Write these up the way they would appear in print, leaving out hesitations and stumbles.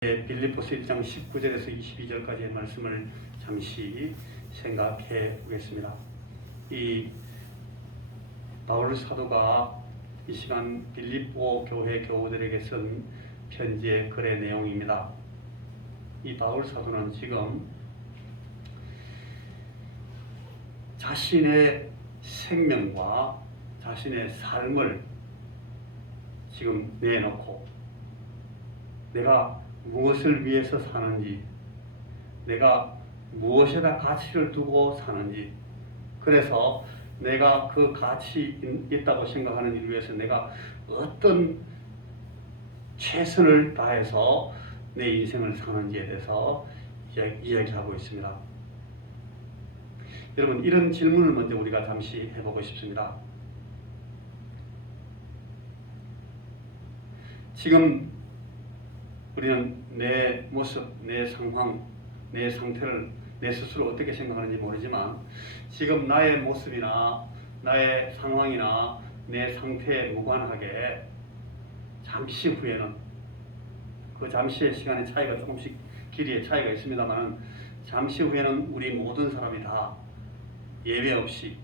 빌립보서 1장 19절에서 22절까지의 말씀을 잠시 생각해 보겠습니다. 이 바울 사도가 이 시간 빌립보 교회 교우들에게 쓴 편지의 글의 내용입니다. 이 바울 사도는 지금 자신의 생명과 자신의 삶을 지금 내놓고 내가 무엇을 위해서 사는지, 내가 무엇에다 가치를 두고 사는지, 그래서 내가 그 가치 있다고 생각하는 일을 위해서 내가 어떤 최선을 다해서 내 인생을 사는지에 대해서 이야기하고 있습니다. 여러분, 이런 질문을 먼저 우리가 잠시 해보고 싶습니다. 지금 우리는 내 모습, 내 상황, 내 상태를 내 스스로 어떻게 생각하는지 모르지만 지금 나의 모습이나 나의 상황이나 내 상태에 무관하게 잠시 후에는 그 잠시의 시간의 차이가 조금씩 길이의 차이가 있습니다만 잠시 후에는 우리 모든 사람이 다 예외 없이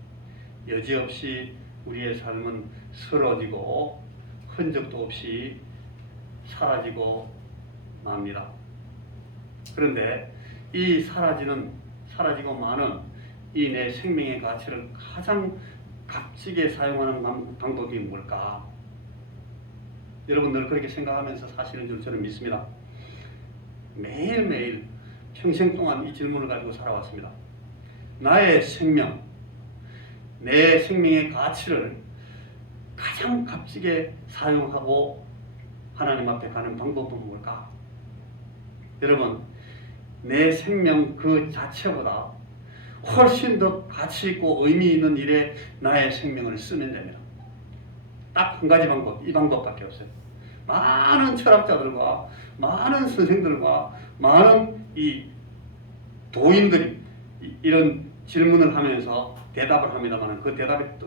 여지없이 우리의 삶은 쓰러지고 흔적도 없이 사라지고 맙니다. 그런데 이 사라지고 마는 이 내 생명의 가치를 가장 값지게 사용하는 방법이 뭘까? 여러분 늘 그렇게 생각하면서 사시는 줄 저는 믿습니다. 매일매일 평생 동안 이 질문을 가지고 살아왔습니다. 나의 생명, 내 생명의 가치를 가장 값지게 사용하고 하나님 앞에 가는 방법은 뭘까? 여러분, 내 생명 그 자체보다 훨씬 더 가치 있고 의미 있는 일에 나의 생명을 쓰면 됩니다. 딱 한 가지 방법, 이 방법밖에 없어요. 많은 철학자들과 많은 선생들과 많은 이 도인들이 이런 질문을 하면서 대답을 합니다만 그 대답의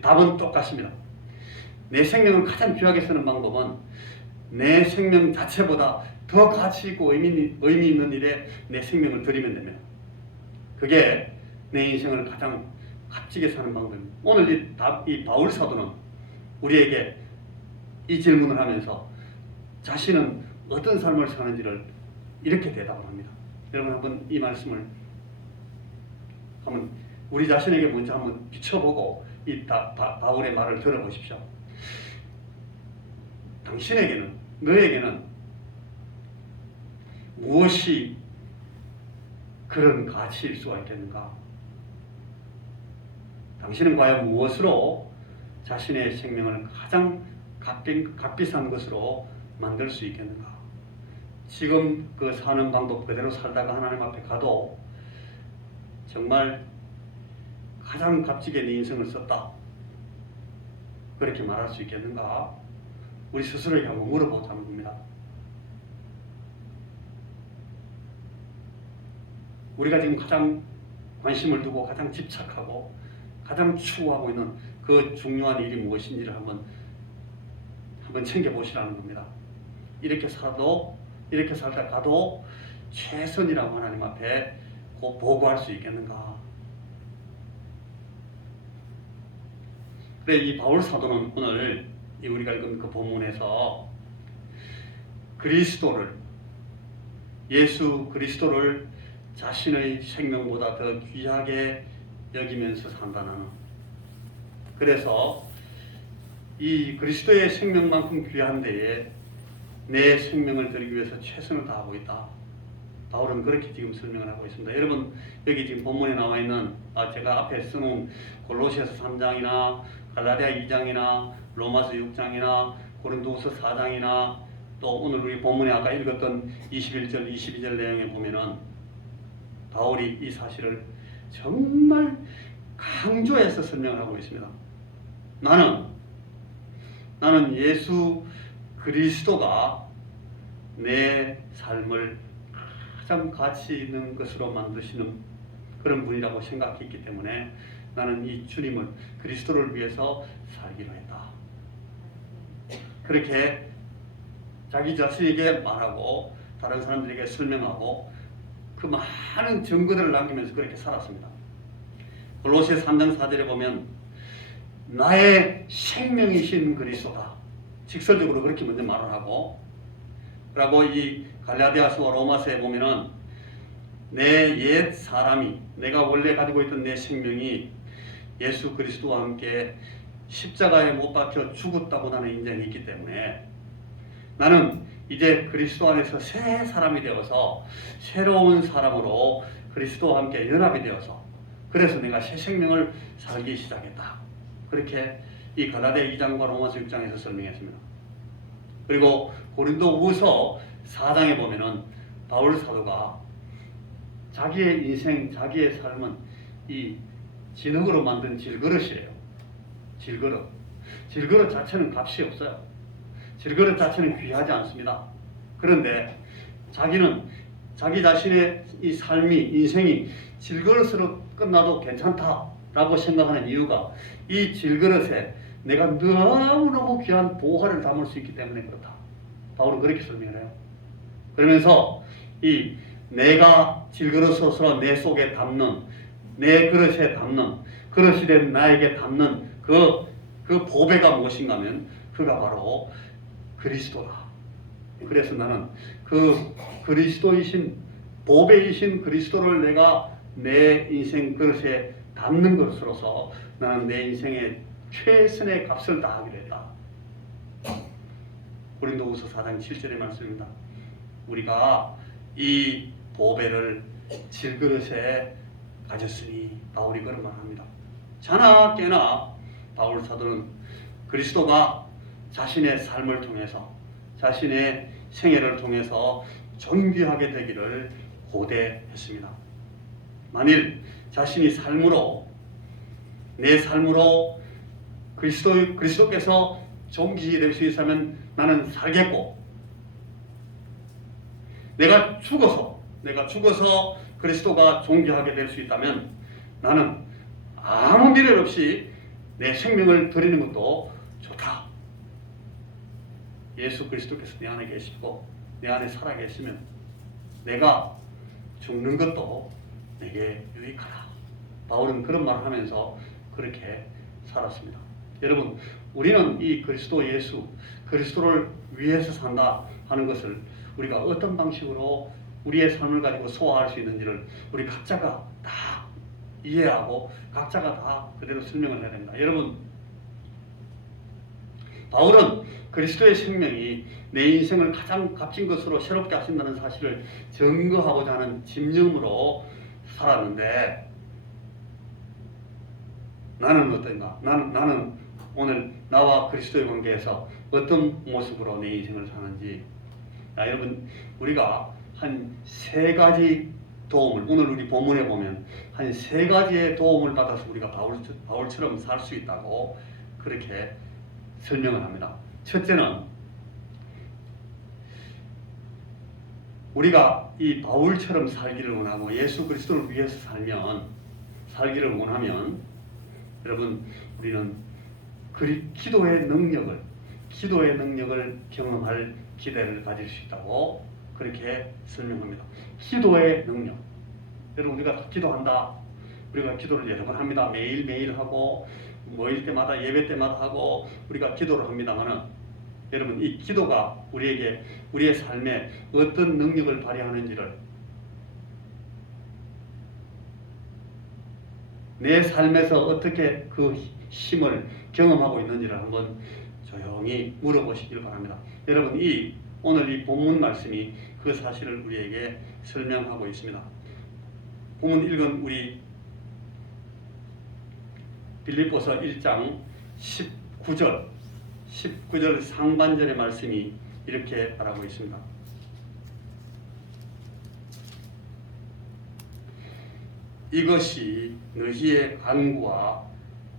답은 똑같습니다. 내 생명을 가장 귀하게 쓰는 방법은 내 생명 자체보다 더 가치 있고 의미 있는 일에 내 생명을 드리면 됩니다. 그게 내 인생을 가장 값지게 사는 방법입니다. 오늘 이 바울 사도는 우리에게 이 질문을 하면서 자신은 어떤 삶을 사는지를 이렇게 대답을 합니다. 여러분 한번 이 말씀을 한번 우리 자신에게 먼저 한번 비춰보고 이 바울의 말을 들어보십시오. 당신에게는, 너에게는 무엇이 그런 가치일 수가 있겠는가? 당신은 과연 무엇으로 자신의 생명을 가장 값비싼 것으로 만들 수 있겠는가? 지금 그 사는 방법 그대로 살다가 하나님 앞에 가도 정말 가장 값지게 네 인생을 썼다, 그렇게 말할 수 있겠는가? 우리 스스로에게 한번 물어보자는 겁니다. 우리가 지금 가장 관심을 두고 가장 집착하고 가장 추구하고 있는 그 중요한 일이 무엇인지를 한번 챙겨보시라는 겁니다. 이렇게 살다 가도 최선이라고 하나님 앞에 꼭 보고할 수 있겠는가? 그래, 이 바울 사도는 오늘 우리가 읽은 그 본문에서 예수 그리스도를 자신의 생명보다 더 귀하게 여기면서 산다는, 그래서 이 그리스도의 생명만큼 귀한 데에 내 생명을 드리기 위해서 최선을 다하고 있다. 바울은 그렇게 지금 설명을 하고 있습니다. 여러분 여기 지금 본문에 나와 있는 제가 앞에 써놓은 골로새서 3장이나 갈라디아 2장이나 로마서 6장이나 고린도후서 4장이나 또 오늘 우리 본문에 아까 읽었던 21절 22절 내용에 보면은 바울이 이 사실을 정말 강조해서 설명을 하고 있습니다. 나는 예수 그리스도가 내 삶을 가장 가치 있는 것으로 만드시는 그런 분이라고 생각했기 때문에 나는 이 주님을, 그리스도를 위해서 살기로 했다. 그렇게 자기 자신에게 말하고 다른 사람들에게 설명하고 그 많은 증거들을 남기면서 그렇게 살았습니다. 골로새 3장 4절에 보면 나의 생명이신 그리스도다. 직설적으로 그렇게 먼저 말을 하고, 그리고 이 갈라디아서와 로마서에 보면은 내 옛 사람이, 내가 원래 가지고 있던 내 생명이 예수 그리스도와 함께 십자가에 못 박혀 죽었다고 나는 인정이 있기 때문에 나는 이제 그리스도 안에서 새 사람이 되어서 새로운 사람으로 그리스도와 함께 연합이 되어서 그래서 내가 새 생명을 살기 시작했다. 그렇게 이 갈라디아 2장과 로마서 6장에서 설명했습니다. 그리고 고린도후서 4장에 보면은 바울 사도가 자기의 인생, 자기의 삶은 이 진흙으로 만든 질그릇이에요. 질그릇 자체는 값이 없어요. 질그릇 자체는 귀하지 않습니다. 그런데 자기는 자기 자신의 이 삶이, 인생이 질그릇으로 끝나도 괜찮다라고 생각하는 이유가 이 질그릇에 내가 너무너무 귀한 보화를 담을 수 있기 때문에 그렇다. 바울은 그렇게 설명을 해요. 그러면서 이 내가 질그릇으로서 내 속에 담는, 내 그릇에 담는, 그릇이 된 나에게 담는 그 보배가 무엇인가 하면 그가 바로 그리스도다. 그래서 나는 그 그리스도이신, 보배이신 그리스도를 내가 내 인생 그릇에 담는 것으로서 나는 내 인생의 최선의 값을 다하기로 했다. 고린도후서 4장 7절의 말씀입니다. 우리가 이 보배를 질그릇에 가졌으니, 바울이 그런 말을 합니다. 자나 깨나 바울 사도는 그리스도가 자신의 삶을 통해서, 자신의 생애를 통해서 존귀하게 되기를 고대했습니다. 만일 자신이 삶으로, 내 삶으로 그리스도께서 존귀될 수 있다면 나는 살겠고, 내가 죽어서 그리스도가 존귀하게 될 수 있다면 나는 아무 미련 없이 내 생명을 드리는 것도 좋다. 예수 그리스도께서 내 안에 계시고 내 안에 살아 계시면 내가 죽는 것도 내게 유익하다. 바울은 그런 말을 하면서 그렇게 살았습니다. 여러분, 우리는 이 그리스도 예수, 그리스도를 위해서 산다 하는 것을 우리가 어떤 방식으로 우리의 삶을 가지고 소화할 수 있는지를 우리 각자가 다 이해하고 각자가 다 그대로 설명을 해야 됩니다. 여러분, 바울은 그리스도의 생명이 내 인생을 가장 값진 것으로 새롭게 하신다는 사실을 증거하고자 하는 집념으로 살았는데, 나는 어떤가? 나는 오늘 나와 그리스도의 관계에서 어떤 모습으로 내 인생을 사는지, 여러분, 우리가 한 세 가지 도움을, 오늘 우리 본문에 보면 한 세 가지의 도움을 받아서 우리가 바울처럼 살 수 있다고 그렇게 설명을 합니다. 첫째는 우리가 이 바울처럼 살기를 원하고 예수 그리스도를 위해서 살기를 원하면 여러분, 우리는 기도의 능력을 경험할 기대를 가질 수 있다고 그렇게 설명합니다. 기도의 능력. 여러분, 우리가 기도한다. 우리가 기도를 여러 번 합니다. 매일매일 하고 모일 때마다, 예배 때마다 하고 우리가 기도를 합니다만은, 여러분, 이 기도가 우리에게 우리의 삶에 어떤 능력을 발휘하는지를, 내 삶에서 어떻게 그 힘을 경험하고 있는지를 한번 조용히 물어보시길 바랍니다. 여러분, 오늘 이 본문 말씀이 그 사실을 우리에게 설명하고 있습니다. 본문 읽은 우리 빌립보서 1장 19절 상반절의 말씀이 이렇게 말하고 있습니다. 이것이 너희의 간구와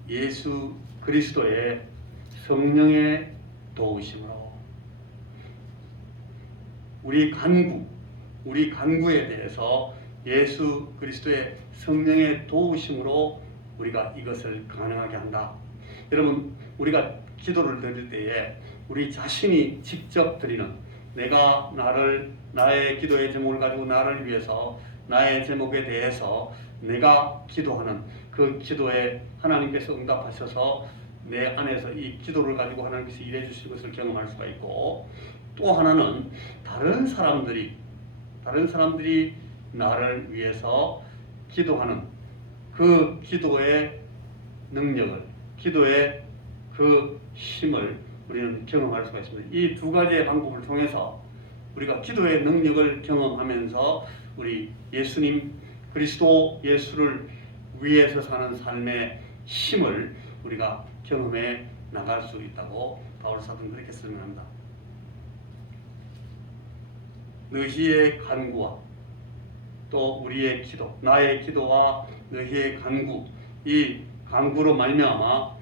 예수 그리스도의 성령의 도우심으로. 우리 간구에 대해서 예수 그리스도의 성령의 도우심으로 우리가 이것을 가능하게 한다. 여러분, 우리가 기도를 드릴 때에 우리 자신이 직접 드리는, 내가 나의 기도의 제목을 가지고 나를 위해서 나의 제목에 대해서 내가 기도하는 그 기도에 하나님께서 응답하셔서 내 안에서 이 기도를 가지고 하나님께서 일해 주실 것을 경험할 수가 있고, 또 하나는 다른 사람들이 나를 위해서 기도하는 그 기도의 능력을, 기도의 그 힘을 우리는 경험할 수가 있습니다. 이 두 가지의 방법을 통해서 우리가 기도의 능력을 경험하면서 우리 예수님 그리스도 예수를 위해서 사는 삶의 힘을 우리가 경험해 나갈 수 있다고 바울 사도는 그렇게 설명합니다. 너희의 간구와 또 우리의 기도, 나의 기도와 너희의 간구, 이 간구로 말미암아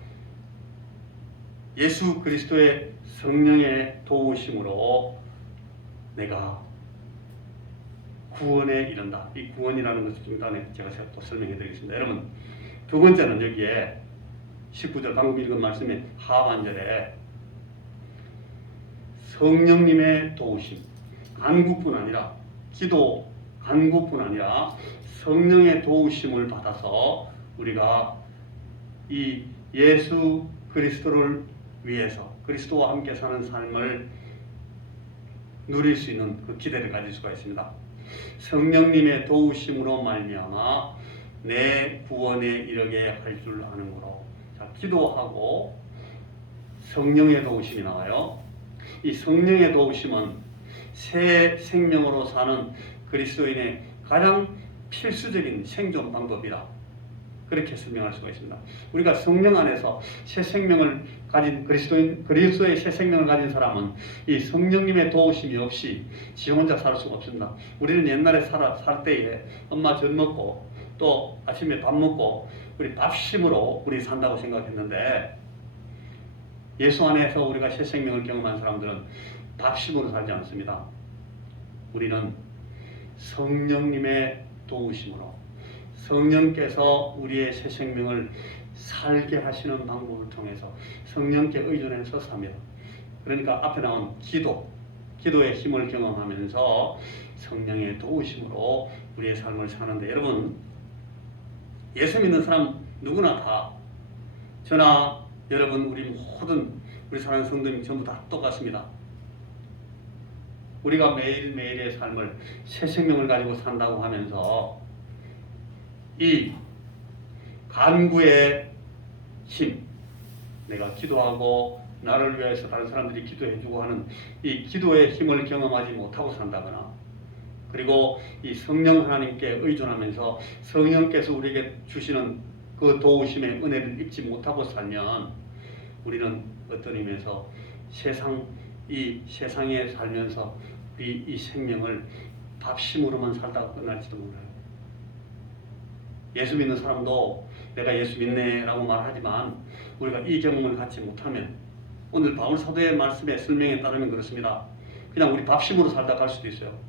예수 그리스도의 성령의 도우심으로 내가 구원에 이른다. 이 구원이라는 것을 좀 이따 제가 또 설명해 드리겠습니다. 여러분, 두 번째는 여기에 19절 방금 읽은 말씀의 하반절에 성령님의 도우심, 간구뿐 아니라 기도 간구뿐 아니라 성령의 도우심을 받아서 우리가 이 예수 그리스도를 위해서 그리스도와 함께 사는 삶을 누릴 수 있는 그 기대를 가질 수가 있습니다. 성령님의 도우심으로 말미암아 내 구원에 이르게 할 줄 아는므로. 자, 기도하고 성령의 도우심이 나와요. 이 성령의 도우심은 새 생명으로 사는 그리스도인의 가장 필수적인 생존 방법이라 그렇게 설명할 수가 있습니다. 우리가 성령 안에서 새 생명을 가진 그리스도의 새 생명을 가진 사람은 이 성령님의 도우심이 없이 지 혼자 살 수가 없습니다. 우리는 옛날에 살 때에 엄마 젖 먹고 또 아침에 밥 먹고 우리 밥심으로 우리 산다고 생각했는데, 예수 안에서 우리가 새 생명을 경험한 사람들은 밥심으로 살지 않습니다. 우리는 성령님의 도우심으로, 성령께서 우리의 새 생명을 살게 하시는 방법을 통해서 성령께 의존해서 삽니다. 그러니까 앞에 나온 기도의 힘을 경험하면서 성령의 도우심으로 우리의 삶을 사는데, 여러분, 예수 믿는 사람 누구나 다, 저나 여러분, 우리 모든 우리 사랑하는 성도님 전부 다 똑같습니다. 우리가 매일매일의 삶을 새 생명을 가지고 산다고 하면서 이 간구의 힘, 내가 기도하고 나를 위해서 다른 사람들이 기도해주고 하는 이 기도의 힘을 경험하지 못하고 산다거나, 그리고 이 성령 하나님께 의존하면서 성령께서 우리에게 주시는 그 도우심의 은혜를 입지 못하고 살면 우리는 어떤 의미에서 이 세상에 살면서 이 생명을 밥심으로만 살다가 끝날지도 몰라요. 예수 믿는 사람도 내가 예수 믿네 라고 말하지만 우리가 이 경험을 갖지 못하면, 오늘 바울 사도의 말씀의 설명에 따르면 그렇습니다. 그냥 우리 밥심으로 살다 갈 수도 있어요.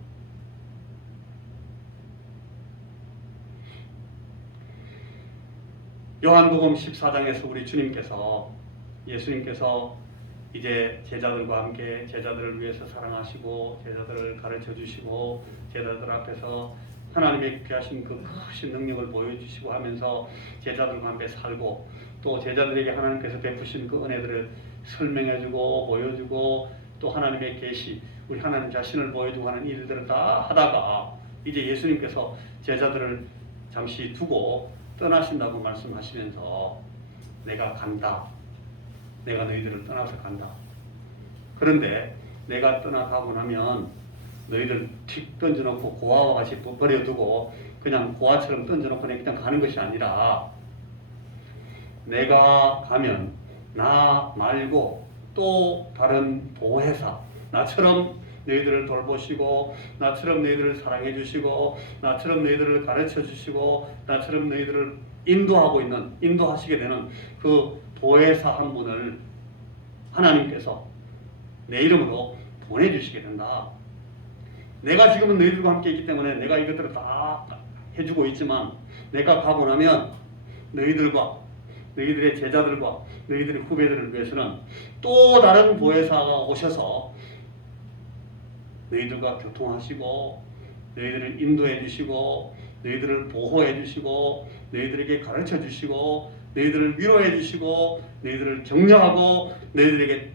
요한복음 14장에서 우리 예수님께서 이제 제자들과 함께 제자들을 위해서 사랑하시고 제자들을 가르쳐 주시고 제자들 앞에서 하나님의 귀하신 그 크신 능력을 보여주시고 하면서 제자들과 함께 살고, 또 제자들에게 하나님께서 베푸신 그 은혜들을 설명해주고 보여주고, 또 하나님의 계시, 우리 하나님 자신을 보여주고 하는 일들을 다 하다가 이제 예수님께서 제자들을 잠시 두고 떠나신다고 말씀하시면서 내가 간다, 내가 너희들을 떠나서 간다. 그런데 내가 떠나가고 나면 너희들 틱 던져놓고 고아와 같이 버려두고 그냥 고아처럼 던져놓고 그냥 가는 것이 아니라, 내가 가면 나 말고 또 다른 보혜사, 나처럼 너희들을 돌보시고 나처럼 너희들을 사랑해 주시고 나처럼 너희들을 가르쳐 주시고 나처럼 너희들을 인도하시게 되는 그 보혜사 한 분을 하나님께서 내 이름으로 보내주시게 된다. 내가 지금은 너희들과 함께 있기 때문에 내가 이것들을 다 해주고 있지만, 내가 가고 나면 너희들의 제자들과 너희들의 후배들을 위해서는 또 다른 보혜사가 오셔서 너희들과 교통하시고 너희들을 인도해 주시고 너희들을 보호해 주시고 너희들에게 가르쳐 주시고 너희들을 위로해 주시고 너희들을 격려하고 너희들에게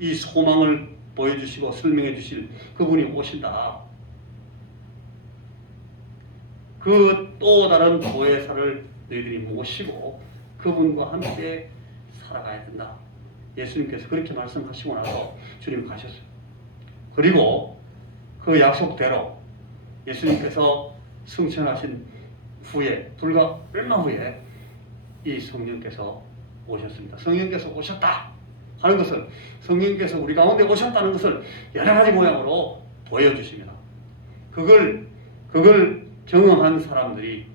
이 소망을 보여주시고 설명해 주실 그분이 오신다. 그 또 다른 보혜사를 너희들이 모시고 그분과 함께 살아가야 된다. 예수님께서 그렇게 말씀하시고 나서 주님 가셨어요. 그리고 그 약속대로 예수님께서 승천하신 후에 불과 얼마 후에 이 성령께서 오셨습니다. 성령께서 오셨다 하는 것을 성령께서 우리 가운데 오셨다는 것을 여러 가지 모양으로 보여주십니다. 그걸 경험한 사람들이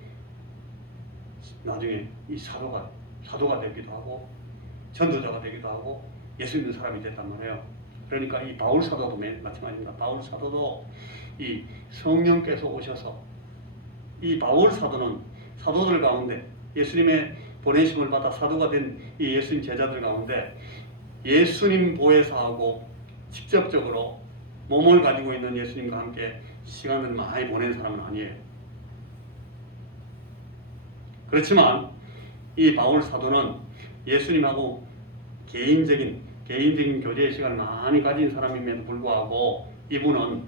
나중에 이 사도가 되기도 하고 전도자가 되기도 하고 예수 믿는 사람이 됐단 말이에요. 그러니까 이 바울 사도도 마찬가지입니다. 바울 사도도 이 성령께서 오셔서 이 바울 사도는 사도들 가운데 예수님의 보내심을 받아 사도가 된 이 예수님 제자들 가운데 예수님 보혜사하고 직접적으로 몸을 가지고 있는 예수님과 함께 시간을 많이 보낸 사람은 아니에요. 그렇지만 이 바울 사도는 예수님하고 개인적인 교제의 시간을 많이 가진 사람임에도 불구하고 이분은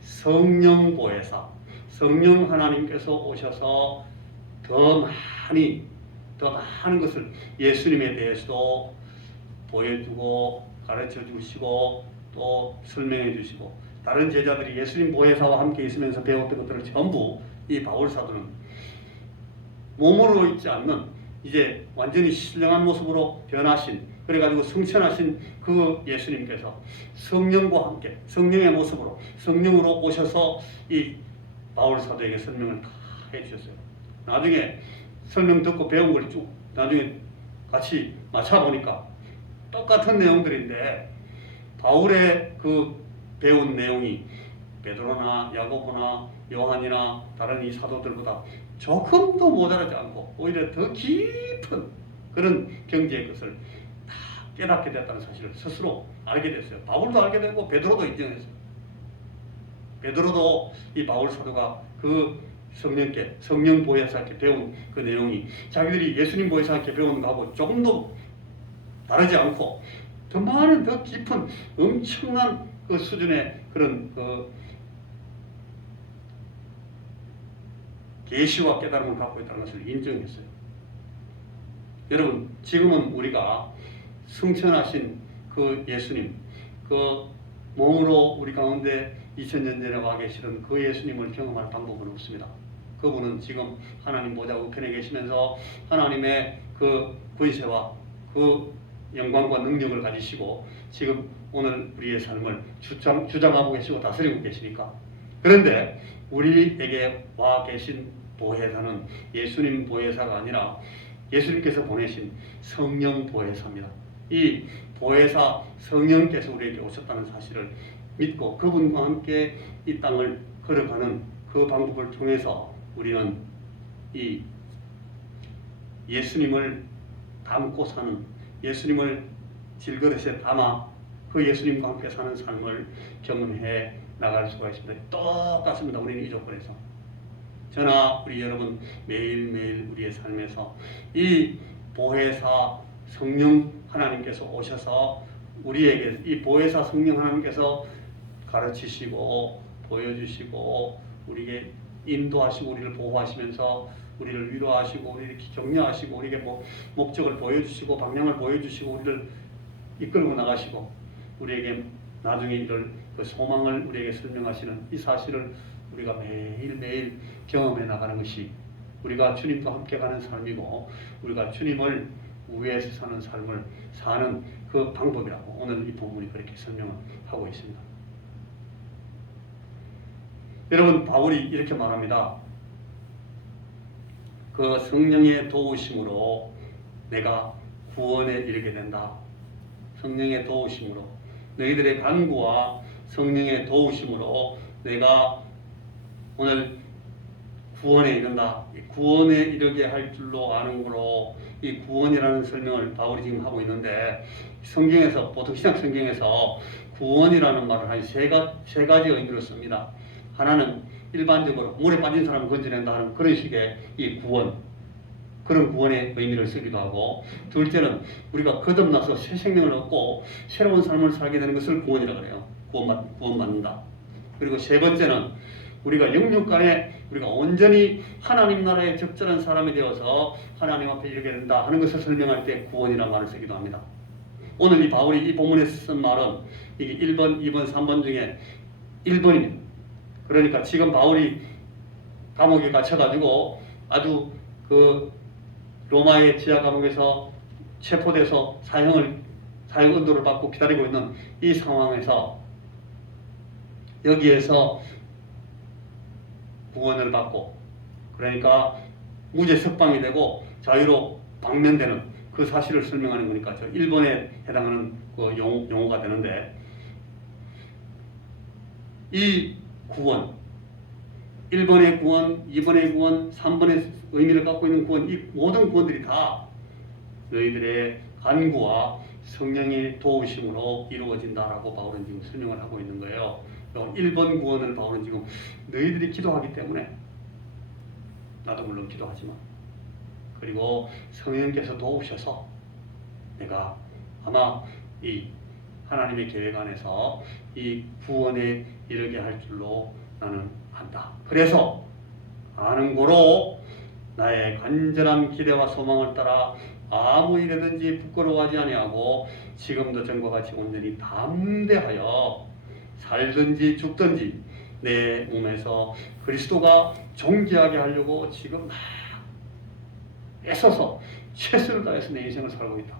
성령 보혜사, 성령 하나님께서 오셔서 더 많은 것을 예수님에 대해서도 보여주고 가르쳐 주시고 또 설명해 주시고 다른 제자들이 예수님 보혜사와 함께 있으면서 배웠던 것들을 전부 이 바울 사도는 몸으로 있지 않는 이제 완전히 신령한 모습으로 변하신 그래가지고 승천하신 그 예수님께서 성령과 함께 성령의 모습으로 성령으로 오셔서 이 바울 사도에게 설명을 다 해주셨어요. 나중에 설명 듣고 배운 걸 쭉 나중에 같이 맞춰보니까 똑같은 내용들인데 바울의 그 배운 내용이 베드로나 야고보나 요한이나 다른 이 사도들보다 조금도 모자라지 않고 오히려 더 깊은 그런 경지의 것을 다 깨닫게 됐다는 사실을 스스로 알게 됐어요. 바울도 알게 되고 베드로도 인정했어요. 베드로도 이 바울 사도가 그 성령 보혜사께 배운 그 내용이 자기들이 예수님 보혜사께 배운 거하고 조금도 다르지 않고 더 많은 더 깊은 엄청난 그 수준의 그런 그 계시와 깨달음을 갖고 있다는 것을 인정했어요. 여러분 지금은 우리가 승천하신 그 예수님 그 몸으로 우리 가운데 2000년 전에 와 계시던 그 예수님을 경험할 방법은 없습니다. 그분은 지금 하나님 보좌 우편에 계시면서 하나님의 그 권세와 그 영광과 능력을 가지시고 지금 오늘 우리의 삶을 주장하고 계시고 다스리고 계시니까 그런데 우리에게 와 계신 보혜사는 예수님 보혜사가 아니라 예수님께서 보내신 성령 보혜사입니다. 이 보혜사 성령께서 우리에게 오셨다는 사실을 믿고 그분과 함께 이 땅을 걸어가는 그 방법을 통해서 우리는 이 예수님을 담고 사는 예수님을 질그릇에 담아 그 예수님과 함께 사는 삶을 경험해 나갈 수가 있습니다. 똑같습니다. 우리는 이 조건에서 저나 우리 여러분 매일매일 우리의 삶에서 이 보혜사 성령 하나님께서 오셔서 우리에게 이 보혜사 성령 하나님께서 가르치시고 보여주시고 우리에게 인도하시고 우리를 보호하시면서 우리를 위로하시고 우리를 격려하시고 우리에게 목적을 보여주시고 방향을 보여주시고 우리를 이끌고 나가시고 우리에게 나중에 이를 그 소망을 우리에게 설명하시는 이 사실을 우리가 매일매일 경험해 나가는 것이 우리가 주님과 함께 가는 삶이고 우리가 주님을 위해서 사는 삶을 사는 그 방법이라고 오늘 이 본문이 그렇게 설명을 하고 있습니다. 여러분 바울이 이렇게 말합니다. 그 성령의 도우심으로 내가 구원에 이르게 된다. 성령의 도우심으로 너희들의 간구와 성령의 도우심으로 내가 오늘 구원에 이른다. 구원에 이르게 할 줄로 아는 거로 이 구원이라는 설명을 바울이 지금 하고 있는데 성경에서 보통 신약 성경에서 구원이라는 말을 한 세 가지 의미로 씁니다. 하나는 일반적으로 물에 빠진 사람을 건져낸다 하는 그런 식의 이 구원, 그런 구원의 의미를 쓰기도 하고, 둘째는 우리가 거듭나서 새 생명을 얻고 새로운 삶을 살게 되는 것을 구원이라고 해요. 구원받는다. 그리고 세 번째는 우리가 영육간에 우리가 온전히 하나님 나라의 적절한 사람이 되어서 하나님 앞에 이르게 된다 하는 것을 설명할 때 구원이라는 말을 쓰기도 합니다. 오늘 이 바울이 이 본문에 쓴 말은 이게 1번, 2번, 3번 중에 1번입니다. 그러니까 지금 바울이 감옥에 갇혀가지고 아주 그 로마의 지하 감옥에서 체포돼서 사형 언도를 받고 기다리고 있는 이 상황에서 여기에서 구원을 받고, 그러니까 무죄 석방이 되고 자유로 방면되는 그 사실을 설명하는 거니까 저 1번에 해당하는 그 용어가 되는데, 이 구원, 1번의 구원, 2번의 구원, 3번의 의미를 갖고 있는 구원, 이 모든 구원들이 다 너희들의 간구와 성령의 도우심으로 이루어진다라고 바울은 지금 설명을 하고 있는 거예요. 1번 구원을 바울은 지금 너희들이 기도하기 때문에, 나도 물론 기도하지만, 그리고 성령께서 도우셔서 내가 아마 이 하나님의 계획 안에서 이 구원에 이르게 할 줄로 나는 안다. 그래서 아는 고로 나의 간절한 기대와 소망을 따라 아무 일에든지 부끄러워하지 아니하고 지금도 전과 같이 온전히 담대하여 살든지 죽든지 내 몸에서 그리스도가 존귀하게 하려고 지금 막 애써서 최선을 다해서 내 인생을 살고 있다.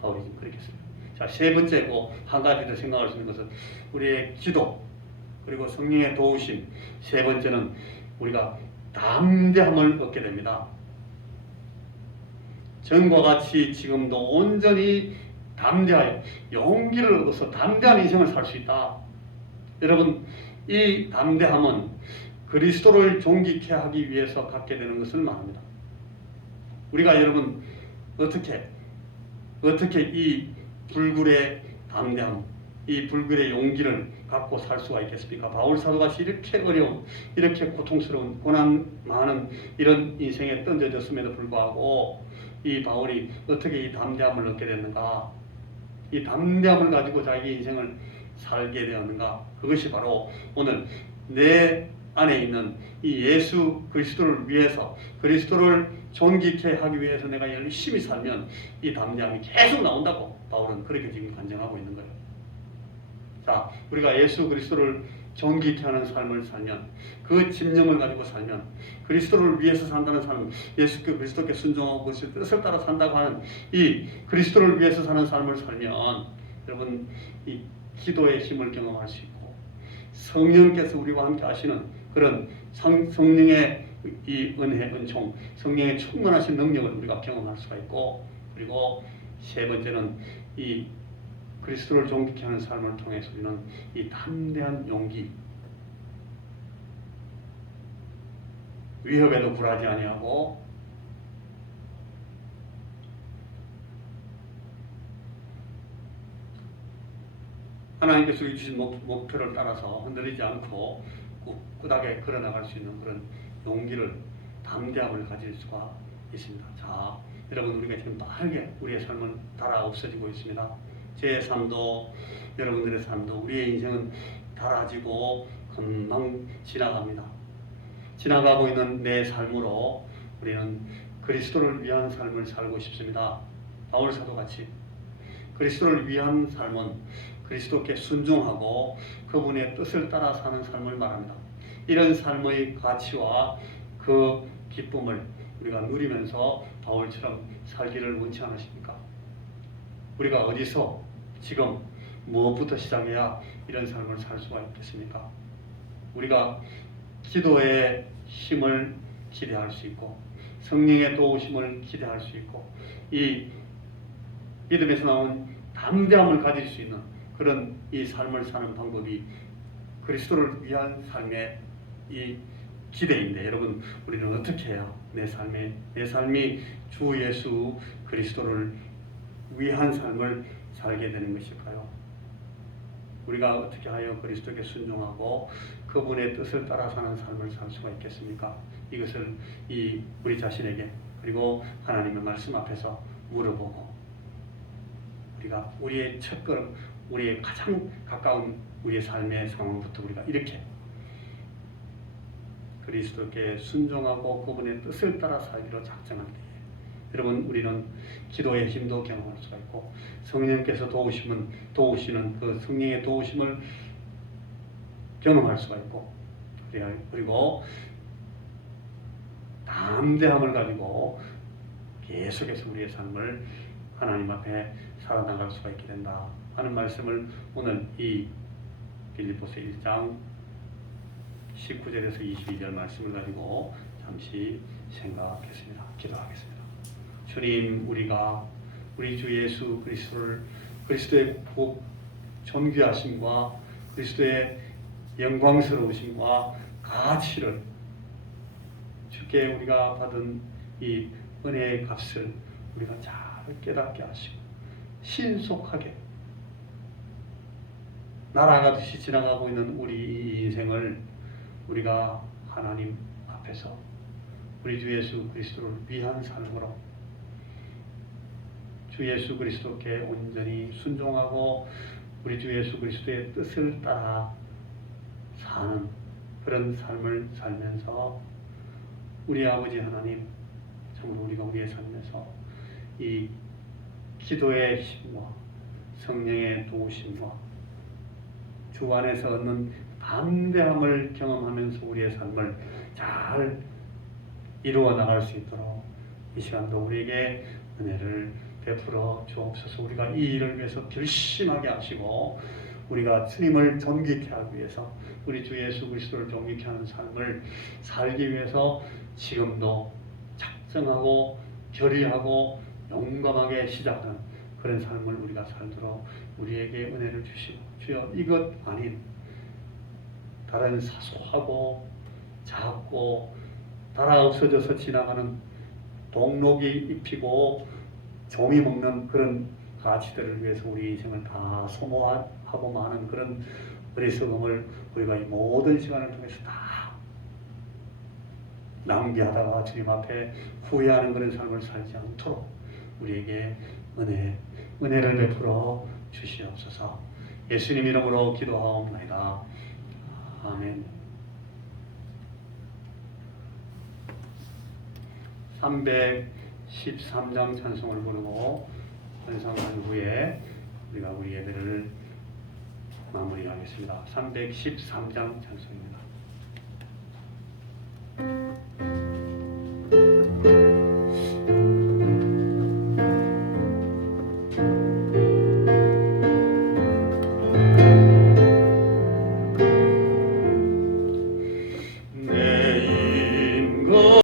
바울이 지금 그렇게 써요. 자, 세 번째고 한 가지 더 생각할 수 있는 것은 우리의 기도, 그리고 성령의 도우심. 세 번째는 우리가 담대함을 얻게 됩니다. 전과 같이 지금도 온전히 담대하여 용기를 얻어서 담대한 인생을 살 수 있다. 여러분, 이 담대함은 그리스도를 존귀케 하기 위해서 갖게 되는 것을 말합니다. 우리가 여러분 어떻게 이 불굴의 담대함, 이 불굴의 용기를 갖고 살 수가 있겠습니까? 바울 사도같이 이렇게 어려운, 이렇게 고통스러운, 고난 많은 이런 인생에 던져졌음에도 불구하고 이 바울이 어떻게 이 담대함을 얻게 됐는가? 이 담대함을 가지고 자기 인생을 살게 되었는가? 그것이 바로 오늘 내 안에 있는 이 예수 그리스도를 위해서, 그리스도를 존귀케 하기 위해서 내가 열심히 살면 이 담대함이 계속 나온다고 바울은 그렇게 지금 간증하고 있는 거예요. 자, 우리가 예수 그리스도를 존귀케 하는 삶을 살면, 그 집념을 가지고 살면, 그리스도를 위해서 산다는 삶, 예수 그리스도께 순종하고 그리스도의 뜻을 따라 산다고 하는 이 그리스도를 위해서 사는 삶을 살면 여러분 이 기도의 힘을 경험할 수 있고, 성령께서 우리와 함께 하시는 그런 성령의 이 은혜, 은총, 성령의 충만하신 능력을 우리가 경험할 수가 있고, 그리고 세 번째는 이 그리스도를 존귀케 하는 삶을 통해서 우리는 이 담대한 용기, 위협에도 굴하지 아니하고 하나님께서 주신 목표를 따라서 흔들리지 않고 꿋꿋하게 걸어나갈 수 있는 그런 용기를, 담대함을 가질 수가 있습니다. 자, 여러분, 우리가 지금 빠르게 우리의 삶은 달아 없어지고 있습니다. 제 삶도, 여러분들의 삶도, 우리의 인생은 달아지고 금방 지나갑니다. 지나가고 있는 내 삶으로 우리는 그리스도를 위한 삶을 살고 싶습니다. 바울 사도같이 그리스도를 위한 삶은 그리스도께 순종하고 그분의 뜻을 따라 사는 삶을 말합니다. 이런 삶의 가치와 그 기쁨을 우리가 누리면서 바울처럼 살기를 원치 않으십니까? 우리가 어디서 지금 무엇부터 시작해야 이런 삶을 살 수가 있겠습니까? 우리가 기도의 힘을 기대할 수 있고, 성령의 도우심을 기대할 수 있고, 이 믿음에서 나온 담대함을 가질 수 있는 그런 이 삶을 사는 방법이 그리스도를 위한 삶의 이 기대인데, 여러분, 우리는 어떻게 해야 내 삶이 주 예수 그리스도를 위한 삶을 살게 되는 것일까요? 우리가 어떻게 하여 그리스도께 순종하고 그분의 뜻을 따라 사는 삶을 살 수가 있겠습니까? 이것을 우리 자신에게 그리고 하나님의 말씀 앞에서 물어보고 우리가 우리의 첫걸음, 우리의 가장 가까운 우리의 삶의 상황부터 우리가 이렇게 그리스도께 순종하고 그분의 뜻을 따라 살기로 작정할 때에 여러분 우리는 기도의 힘도 경험할 수가 있고 성령께서 도우시는 그 성령의 도우심을 경험할 수가 있고 그리고 담대함을 가지고 계속해서 우리의 삶을 하나님 앞에 살아나갈 수가 있게 된다 하는 말씀을 오늘 이 빌립보서 1장 19절에서 22절 말씀을 가지고 잠시 생각하겠습니다. 기도하겠습니다. 주님, 우리가 우리 주 예수 그리스도의 존귀하심과 그리스도의 영광스러우심과 가치를 주께 우리가 받은 이 은혜의 값을 우리가 잘 깨닫게 하시고 신속하게 날아가듯이 지나가고 있는 우리 인생을 우리가 하나님 앞에서 우리 주 예수 그리스도를 위한 삶으로 주 예수 그리스도께 온전히 순종하고 우리 주 예수 그리스도의 뜻을 따라 사는 그런 삶을 살면서 우리 아버지 하나님 참으로 우리가 우리의 삶에서 이 기도의 힘과 성령의 도우심과 주 안에서 얻는 담대함을 경험하면서 우리의 삶을 잘 이루어 나갈 수 있도록 이 시간도 우리에게 은혜를 베풀어 주옵소서. 우리가 이 일을 위해서 결심하게 하시고 우리가 주님을 존귀케 하기 위해서 우리 주 예수 그리스도를 존귀케 하는 삶을 살기 위해서 지금도 작정하고 결의하고 용감하게 시작하는 그런 삶을 우리가 살도록 우리에게 은혜를 주시고 주여 이것 아닌 다른 사소하고 작고 달아 없어져서 지나가는 동록이 입히고 종이 먹는 그런 가치들을 위해서 우리 인생을 다 소모하고 마는 그런 어리석음을 우리가 이 모든 시간을 통해서 다 낭비하다가 주님 앞에 후회하는 그런 삶을 살지 않도록 우리에게 은혜를 베풀어 주시옵소서. 예수님 이름으로 기도하옵나이다. 아멘. 313장 찬송을 부르고 찬송한 후에 우리가 우리 예배를 마무리하겠습니다. 313장 찬송입니다.